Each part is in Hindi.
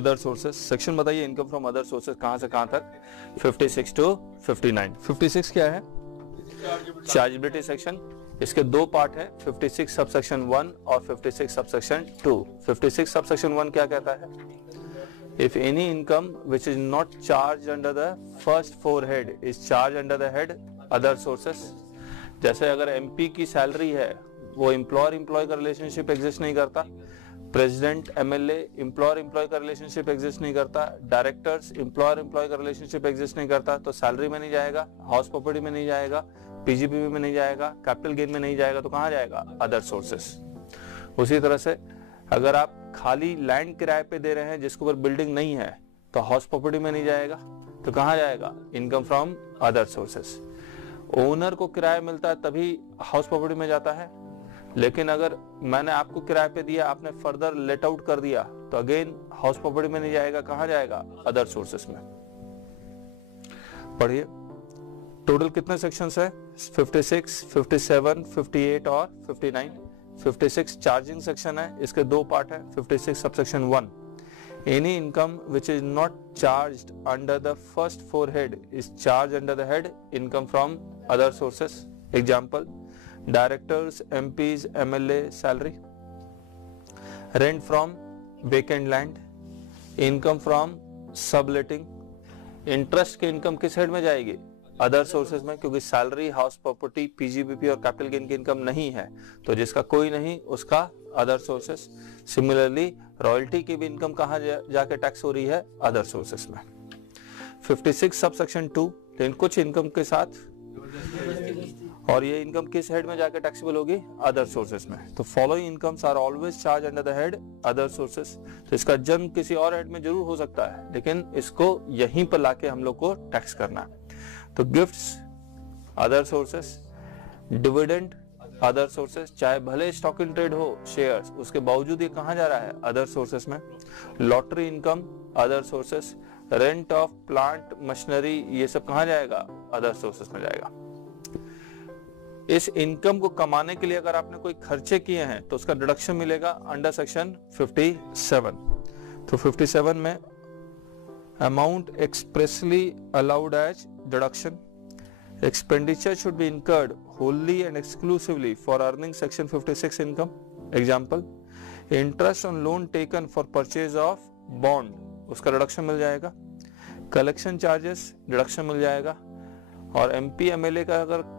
अदर सोर्सेस सेक्शन बताइए, इनकम फ्रॉम अदर सोर्सेस कहां से कहां तक, 56 टू 59। 56 क्या है, चार्जेबिलिटी सेक्शन। इसके दो पार्ट है, 56 सबसेक्शन 1 और 56 सबसेक्शन 2। 56 सबसेक्शन 1 क्या कहता है, if any income which is not charge under the first 4 head is charge under the head other sources. जैसे अगर एमपी की सैलरी है, वो एम्प्लॉयर एम्प्लॉय का रिलेशनशिप एग्जिस्ट नहीं करता, प्रेसिडेंट एमएलए एम्प्लॉयर एम्प्लॉय का रिलेशनशिप एग्जिस्ट नहीं करता, डायरेक्टर्स एम्प्लॉयर एम्प्लॉय का रिलेशनशिप एग्जिस्ट नहीं करता, तो सैलरी में नहीं जाएगा, हाउस प्रॉपर्टी में नहीं जाएगा, पीजीपीवी में नहीं जाएगा, कैपिटल गेन में नहीं जाएगा, तो कहां जाएगा, अदर सोर्सेस। उसी तरह से अगर आप खाली लैंड किराए पे दे रहे हैं जिसके ऊपर बिल्डिंग नहीं है, तो हाउस प्रॉपर्टी में नहीं जाएगा, तो कहां जाएगा, income from other sources. Owner को किराया मिलता है तभी हाउस प्रॉपर्टी में जाता है, लेकिन अगर मैंने आपको किराए पे दिया, आपने फर्दर लेट आउट कर दिया, तो अगेन हाउस प्रॉपर्टी में नहीं जाएगा, कहां जाएगा, अदर सोर्सेस में। पढ़िए, टोटल कितने सेक्शंस है, 56, 57, 58 और 59। 56 चार्जिंग सेक्शन है, इसके दो पार्ट है, 56 subsection 1, any income which is not charged under the first 4 head is charge under the head income from other sources. Example, directors, MPs, MLA salary, rent from vacant land, income from subletting. Interest की इनकम किस हेड में जाएगी, अदर सोर्सेज में, क्योंकि सैलरी, हाउस प्रॉपर्टी, पीजीबीपी और कैपिटल गेन की इनकम नहीं है, तो जिसका कोई नहीं उसका अदर सोर्सेस। सिमिलरली रॉयल्टी की भी इनकम कहां जाके टैक्स हो रही है, अदर सोर्सेस में। 56 सबसेक्शन 2, लेकिन कुछ इनकम के साथ, और ये इनकम किस हेड में जाके टैक्सेबल होगी, अदर सोर्सेस में। तो following incomes are always charge under the head other sources. तो इसका जन्म किसी और हेड में जरूर हो सकता है, लेकिन इसको यहीं पर लाके हम लोग को टैक्स करना है। तो gifts other sources, dividend other sources, चाहे भले स्टॉक इन ट्रेड हो शेयर्स, उसके बावजूद ये कहां जा रहा है, अदर सोर्सेस में। Lottery income other sources, rent of plant machinery, ये सब कहां जाएगा, अदर सोर्सेस में जाएगा। इस इनकम को कमाने के लिए अगर आपने कोई खर्चे किए हैं तो उसका डिडक्शन मिलेगा अंडर सेक्शन 57। तो 57 में amount expressly allowed as deduction, expenditure should be incurred wholly and exclusively for earning section 56 इनकम। Example, interest on loan taken for purchase of bond, उसका डिडक्शन मिल जाएगा। कलेक्शन चार्जेस डिडक्शन मिल जाएगा। और एमपी एमएलए का अगर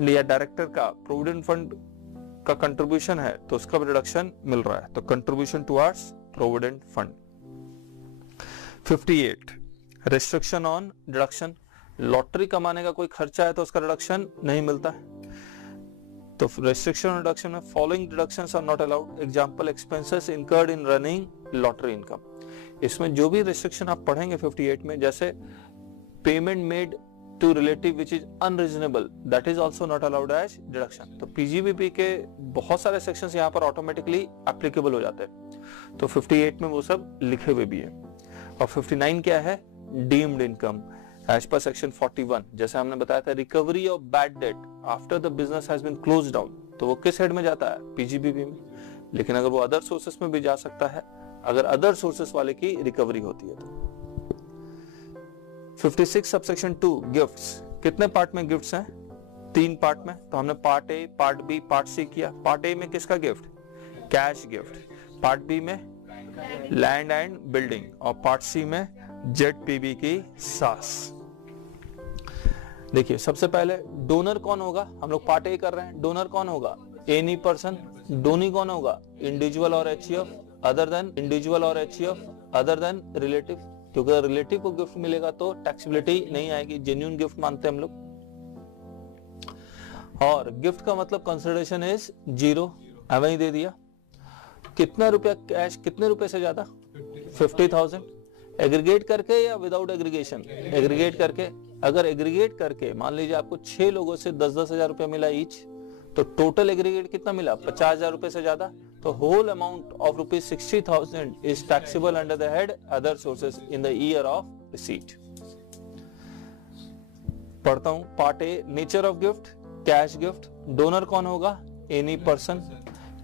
या डायरेक्टर का प्रोविडेंट फंड का कंट्रीब्यूशन है तो उसका भी डिडक्शन मिल रहा है, तो contribution towards provident fund. 58 restriction on deduction, lottery कमाने का कोई खर्चा है तो उसका डिडक्शन नहीं मिलता है, तो रेस्ट्रिक्शन ऑन डिडक्शन में following deductions are not allowed. Example, expenses incurred in running lottery income. इसमें जो भी रिस्ट्रिक्शन आप पढ़ेंगे 58 में, जैसे payment made to relative which is unreasonable, that is also not allowed as deduction। तो पीजीबीपी के बहुत सारे सेक्शंस यहाँ पर ऑटोमेटिकली एप्लीकेबल हो जाते हैं, तो 58 में वो सब लिखे हुए भी है। और 59 क्या है, deemed income as per section 41। जैसे हमने बताया था, recovery of bad debt after the business has been closed down, तो वो किस हेड में जाता है, पीजीबीपी में। लेकिन अगर वो अदर सोर्सेस में भी जा सकता है, अगर अदर सोर्सेस वाले की रिकवरी होती है तो। 56 सबसेक्शन 2 गिफ्ट्स, कितने पार्ट में गिफ्ट्स हैं, 3 पार्ट में। तो हमने part A, part B, part C किया। पार्ट ए में किसका gift, cash gift, part B में लैंड एंड बिल्डिंग, और पार्ट सी में जेडपीबी की सास। देखिए, सबसे पहले डोनर कौन होगा, हम लोग पार्ट ए कर रहे हैं, डोनर कौन होगा, एनी पर्सन। डोनी कौन होगा, इंडिविजुअल और एचईएफ, अदर देन इंडिविजुअल और एचईएफ, अदर देन रिलेटिव, क्योंकि रिलेटिव को गिफ्ट मिलेगा तो टैक्सेबिलिटी नहीं आएगी, जेन्युइन गिफ्ट मानते हैं हम लोग। और गिफ्ट का मतलब कंसिडरेशन इज 0, वही दे दिया। कितना रुपया कैश, कितने रुपए से ज्यादा, 50,000। एग्रीगेट करके या विदाउट एग्रीगेशन, एग्रीगेट करके। अगर एग्रीगेट करके मान लीजिए आपको 6 लोगों से 10-10 हजार रुपया मिला ईच, तो टोटल एग्रीगेट कितना मिला, 50,000 रुपए से ज्यादा, तो whole amount of ₹60,000 is taxable under the head other sources in the year of receipt. पढ़ता हूं, part A, nature of gift, cash gift. Donor कौन होगा, एनी पर्सन,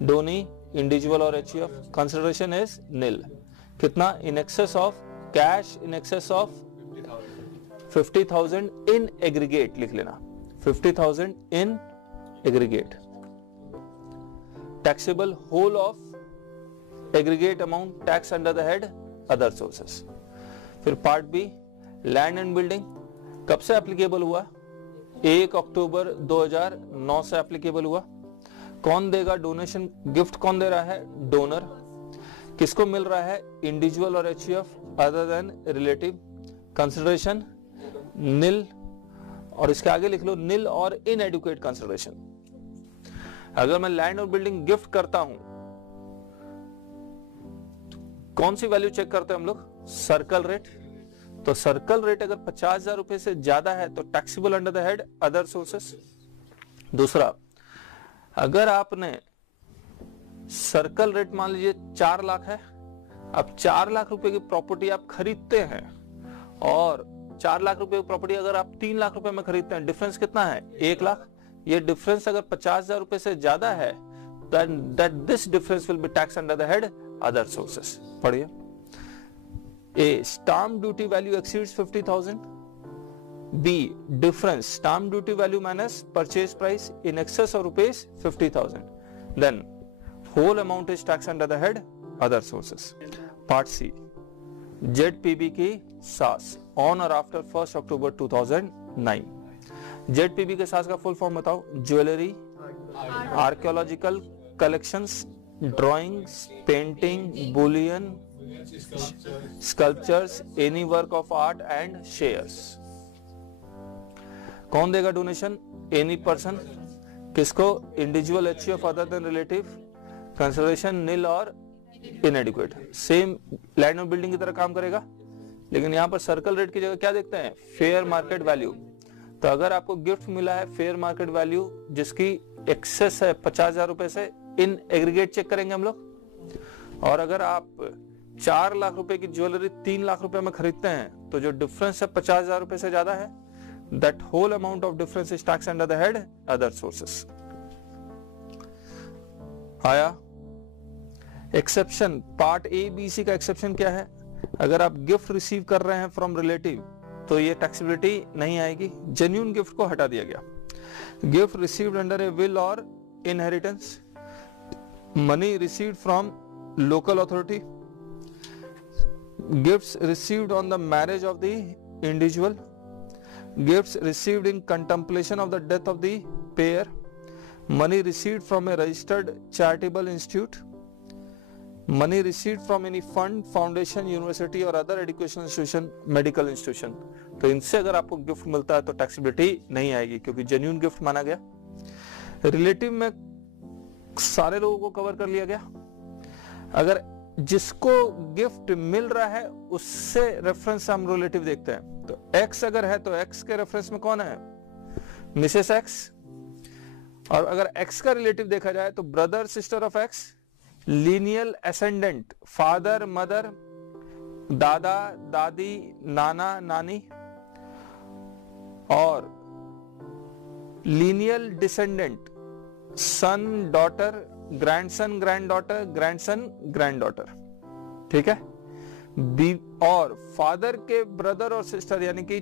डोनी इंडिविजुअल और एचईएफ, कंसिडरेशन इज निल। कितना? In excess of cash, in excess of 50,000 in aggregate लिख लेना, 50,000 in aggregate. Taxable whole of aggregate amount tax under the head other sources. फिर part B, land and building कब से एप्लीकेबल हुआ? 1 अक्टूबर 2009 से एप्लीकेबल हुआ। कौन देगा डोनेशन? गिफ्ट कौन दे रहा है? डोनर। किसको मिल रहा है? इंडिविजुअल और HUF other than relative. Consideration nil, और इसके आगे लिख लो नील और इनएडुकेट कंसिडरेशन। अगर मैं लैंड और बिल्डिंग गिफ्ट करता हूं, कौन सी वैल्यू चेक करते हैं हम लोग? Circle rate. तो सर्कल रेट अगर 50,000 रुपए से ज्यादा है तो taxable under the head other sources. दूसरा, अगर आपने सर्कल रेट मान लीजिए 4 लाख है, अब 4 लाख रुपए की प्रॉपर्टी आप खरीदते हैं और 4 लाख रुपए की प्रॉपर्टी अगर आप 3 लाख रुपए में खरीदते हैं, डिफरेंस कितना है? 1 लाख। ये डिफरेंस अगर 50,000 रुपए से ज्यादा है, that this difference will be taxed under the head other sources। पढ़िए। A, stamp duty value exceeds 50,000। B, difference stamp duty value minus purchase price in excess of rupees 50,000, then whole amount is taxed under the head other sources। Part C, ZPB की सास on or after 1st October 2009। ZPB के सास का फुल फॉर्म बताओ? Jewellery, archaeological collections, drawings, painting, bullion, sculptures, any work of art and shares. कौन देगा डोनेशन? Any person. किसको? Individual, HUF other than relative. Consideration nil और इनएडिक्वेट। सेम लैंड और बिल्डिंग की तरह काम करेगा, लेकिन यहां पर सर्कल रेट की जगह क्या देखते हैं? Fair market value. तो अगर आपको गिफ्ट मिला है फेयर मार्केट वैल्यू जिसकी एक्सेस है 50,000 रुपए से, इन एग्रीगेट चेक करेंगे हम लोग। और अगर आप 4 लाख रुपए की ज्वेलरी 3 लाख रुपए में खरीदते हैं तो जो डिफरेंस है 50,000 रुपए से ज्यादा है, that whole amount of difference is tax under the head other sources. आया? Exception part A B C का एक्सेप्शन क्या है? अगर आप गिफ्ट रिसीव कर रहे हैं फ्रॉम रिलेटिव तो ये टैक्सेबिलिटी नहीं आएगी। जेन्युइन गिफ्ट को हटा दिया गया। Gift received under a will और inheritance, money received from local authority, gifts received on the marriage of the individual, gifts received in contemplation of the death of the payer, money received from a registered charitable institute, money received from any fund, foundation, university और other educational institution, medical institution. तो इनसे अगर आपको गिफ्ट मिलता है तो टैक्सेबिलिटी नहीं आएगी क्योंकि जेन्युइन गिफ्ट माना गया। रिलेटिव में सारे लोगों को कवर कर लिया गया। अगर जिसको गिफ्ट मिल रहा है उससे रेफरेंस हम रिलेटिव देखते हैं, तो एक्स अगर है तो एक्स के रेफरेंस में कौन है? Mrs x. और अगर एक्स का रिलेटिव देखा जाए तो brother sister of x, lineal ascendant father mother, दादा दादी, नाना नानी, और lineal descendant son daughter, grandson granddaughter, grandson granddaughter. ठीक है। और फादर के ब्रदर और सिस्टर, यानी कि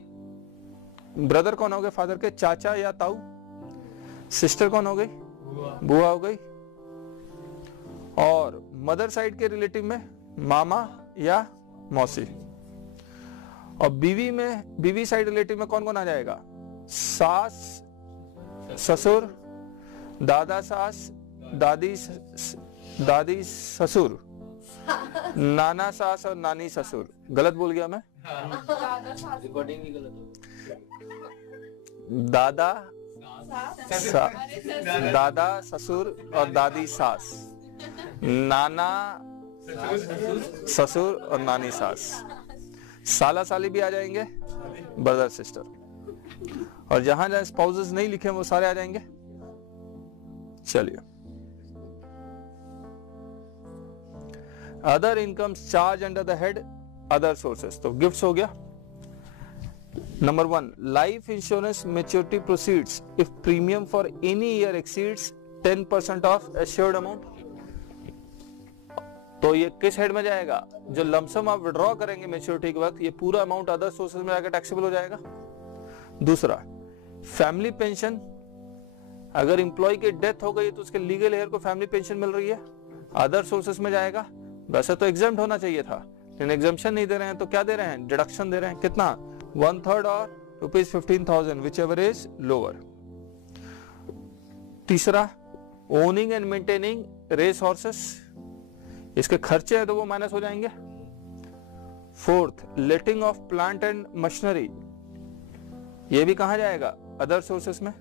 ब्रदर कौन हो गए? फादर के चाचा या ताऊ। सिस्टर कौन हो गई? बुआ हो गई। और मदर साइड के रिलेटिव में मामा या मौसी। और बीवी साइड रिलेटिव में कौन कौन आ जाएगा? सास ससुर, दादा सास, दादी ससुर, नाना सास और नानी ससुर। गलत बोल गया मैं? रिकॉर्डिंग भी गलत हो। दादा ससुर और दादी सास, नाना ससुर और नानी सास। साला साली भी आ जाएंगे, ब्रदर सिस्टर। और जहां जहां स्पाउसेस नहीं लिखे वो सारे आ जाएंगे। चलिए, other incomes charge under the head other sources. तो गिफ्ट्स हो गया। Number 1, life insurance maturity proceeds if premium for any year exceeds 10% of assured amount. तो ये किस हेड में जाएगा? जो लमसम आप विड्रॉ करेंगे मैच्योरिटी के वक्त, ये पूरा अमाउंट अदर सोर्सेज में जाकर टैक्सेबल हो जाएगा। दूसरा, फैमिली पेंशन, अगर इंप्लॉय की डेथ हो गई तो उसके लीगल हेयर को फैमिली पेंशन मिल रही है, अदर सोर्सेज में जाएगा। वैसे तो एग्जाम्प्ट होना चाहिए था, लेकिन एग्जाम्पशन नहीं दे रहे हैं, तो क्या दे रहे हैं? डिडक्शन दे रहे हैं। कितना? 1/3 और ₹15,000 विच एवर इज लोअर। तीसरा, owning and maintaining race horses, इसके खर्चे हैं तो वो माइनस हो जाएंगे। Fourth, letting of plant and machinery, ये भी कहा जाएगा? अदर सोर्सेस में।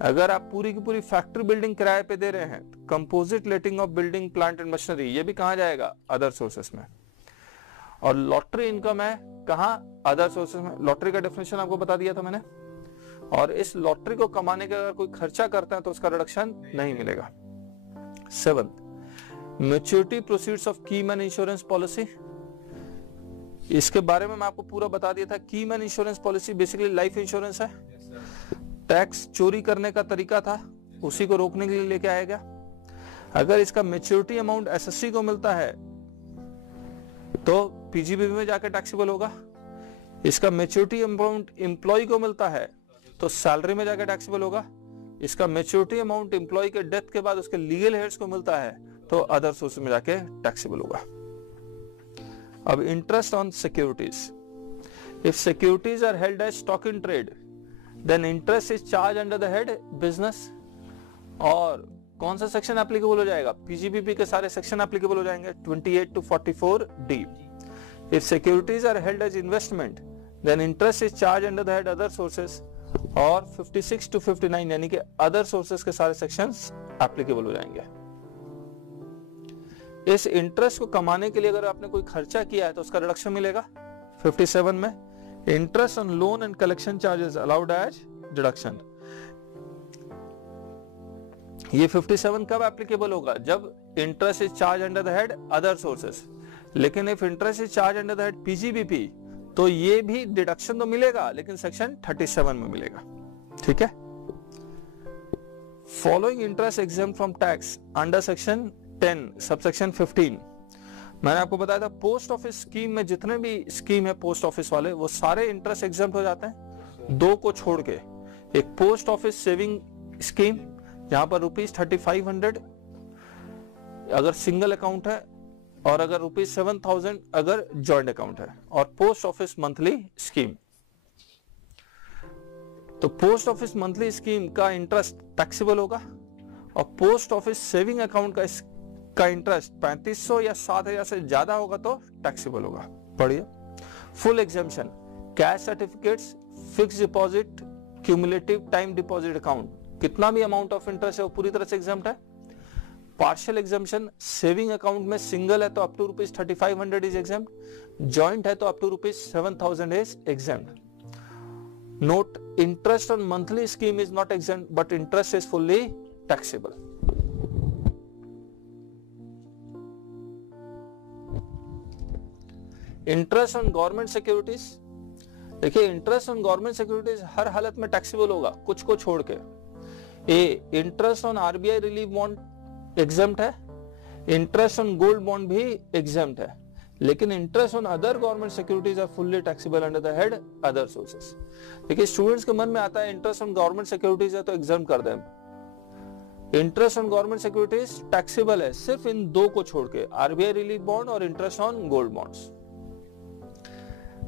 अगर आप पूरी की पूरी फैक्ट्री बिल्डिंग किराए पे दे रहे हैं, composite letting of building plant and machinery, ये भी कहा जाएगा? अदर सोर्सेस में। और लॉटरी इनकम है कहां? अदर सोर्सेस में। लॉटरी का डेफिनेशन आपको बता दिया था मैंने। और इस लॉटरी को कमाने का अगर कोई खर्चा करता है तो उसका रिडक्शन नहीं मिलेगा। 7th, मैच्योरिटी प्रोसीड्स ऑफ की मैन इंश्योरेंस पॉलिसी, इसके बारे में मैं आपको पूरा बता दिया था। की man insurance policy basically life insurance है। टैक्स चोरी करने का तरीका था, उसी को रोकने के लिए लेके आया गया। अगर इसका मैच्योरिटी अमाउंट एसएससी को मिलता है तो पीजीबीबी में जाकर टैक्सेबल होगा। इसका मैच्योरिटी अमाउंट एम्प्लॉय को मिलता है तो सैलरी में जाकर टैक्सेबल होगा। इसका मैच्योरिटी अमाउंट एम्प्लॉय के डेथ के बाद उसके लीगल हेयर्स को मिलता है तो अदर सोर्स में जाके टैक्सेबल होगा। अब interest on securities, if securities are held as stock in trade then interest is charge under the head business. और कौन सा सेक्शन एप्लीकेबल हो जाएगा? पीजीबीबी के सारे सेक्शन एप्लीकेबल हो जाएंगे, 28 to 44D। If securities are held as investment then interest is charge under the head other sources. और 56 to 59 यानी कि अदर सोर्सेस के सारे सेक्शंस एप्लीकेबल हो जाएंगे। इस इंटरेस्ट को कमाने के लिए अगर आपने कोई खर्चा किया है तो उसका रिडक्शन मिलेगा। 57 में interest on loan and collection charges allowed as deduction. ये 57 कब एप्लीकेबल होगा? जब interest is charge under the head other sources. लेकिन if interest is charge under the head PGBP तो ये भी डिडक्शन तो मिलेगा लेकिन सेक्शन 37 में मिलेगा। ठीक है। Following interest exempt from tax under section 10 subsection 15। मैंने आपको बताया था पोस्ट ऑफिस स्कीम में जितने भी स्कीम है पोस्ट ऑफिस वाले वो सारे इंटरेस्ट एग्जेम्प्ट हो जाते हैं, दो को छोड़ के। एक पोस्ट ऑफिस सेविंग स्कीम जहां पर ₹3500 अगर सिंगल अकाउंट है और अगर ₹7,000 अगर जॉइंट अकाउंट है, और पोस्ट ऑफिस मंथली स्कीम। तो पोस्ट ऑफिस मंथली स्कीम का इंटरेस्ट टैक्सेबल होगा और पोस्ट ऑफिस सेविंग अकाउंट का इंटरेस्ट 3500 या 7000 से ज्यादा होगा तो टैक्सेबल होगा। पढ़िए। Full exemption, cash certificates, fix deposit, cumulative time deposit account, कितना भी अमाउंट ऑफ इंटरेस्ट है वो पूरी तरह से एग्जाम्प्ट है। पार्शियल एग्जाम्पशन, सेविंग अकाउंट में सिंगल है तो up to ₹3500 is exempt, joint है तो up to ₹7000 is exempt. Note, interest on monthly scheme is not exempt but interest is fully taxable. Interest on government securities, देखिए इंटरेस्ट ऑन गवर्नमेंट सिक्योरिटीज हर हालत में टैक्सेबल होगा, कुछ को छोड़ के। Interest on RBI relief bond exempt है, इंटरेस्ट ऑन गोल्ड बॉन्ड भी एग्जेम्प्ट है, लेकिन interest on other government securities are fully taxable under the head other sources. देखिए स्टूडेंट्स के मन में आता है इंटरेस्ट ऑन गवर्नमेंट सिक्योरिटीज है तो एग्जाम्प्ट कर दें। Interest on government securities taxable है सिर्फ इन दो को छोड़ के, आरबीआई रिलीफ बॉन्ड और इंटरेस्ट ऑन गोल्ड बॉन्ड्स।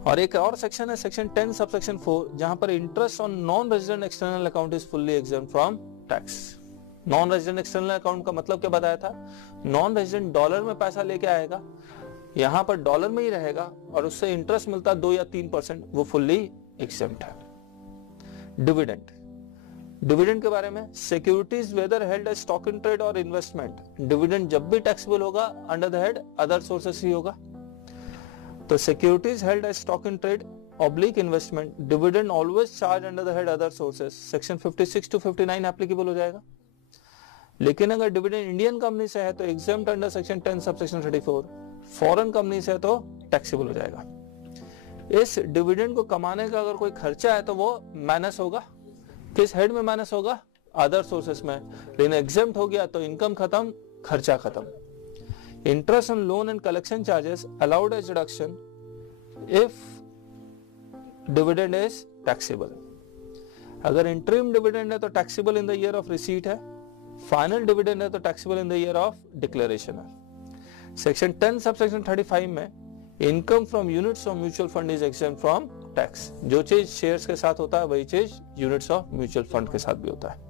और एक और सेक्शन है सेक्शन 10 सबसेक्शन 4 जहां पर interest on non resident external account is fully exempt from tax. Non resident external account का मतलब क्या बताया था? नॉन रेजिडेंट डॉलर में पैसा लेके आएगा, यहां पर डॉलर में ही रहेगा और उससे इंटरेस्ट मिलता 2 या 3%, वो फुल्ली एग्जेम्प्ट है। डिविडेंड, डिविडेंड के बारे में, securities whether held as stock in trade और इन्वेस्टमेंट, डिविडेंड जब भी टैक्सेबल होगा under the head other sources ही होगा। तो securities held as stock in trade oblique investment, dividend always charge under the head other sources, section 56 to 59 applicable हो जाएगा। लेकिन अगर डिविडेंड इंडियन कंपनी से है तो exempt under section 10 subsection 34, foreign company से है तो टैक्सेबल हो जाएगा। इस डिविडेंड को कमाने का अगर कोई खर्चा है तो वो माइनस होगा, किस हेड में माइनस होगा? अदर सोर्सेस में। लेकिन एग्जेम्प्ट हो गया तो इनकम खत्म, खर्चा खत्म। Interest on loan and collection charges allowed as deduction if dividend is taxable. अगर interim dividend है तो taxable in the year of receipt है, final dividend है तो taxable in the year of declaration है. Section 10 subsection 35 में income from units of mutual fund is exempt from tax. जो चीज shares के साथ होता है वही चीज units of mutual fund के साथ भी होता है.